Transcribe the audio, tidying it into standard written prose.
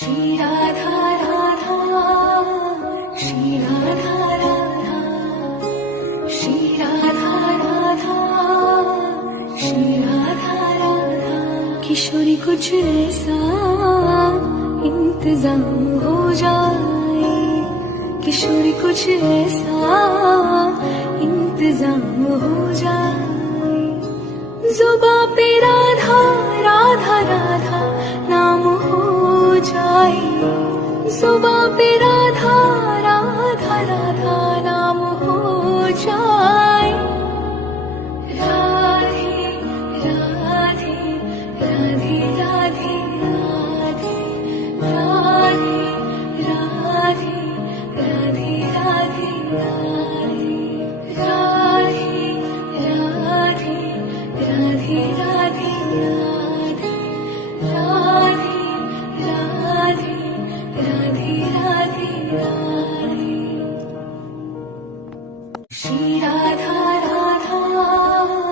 श्री राधा राधा श्री राधा राधा श्री राधा राधा श्री राधा राधा किशोरी कुछ ऐसा इंतजाम हो जाए किशोरी कुछ ऐसा इंतजाम हो जाए जुबां पे राधा राधा राधा नाम हो जाए जुबां पे राधा राधा राधा नाम हो जाए राधे राधे राधे राधे राधे राधे राधे राधे राधे राधे राधे राधे राधे राधे राधे राधे राधे राधे राधे श्री राधा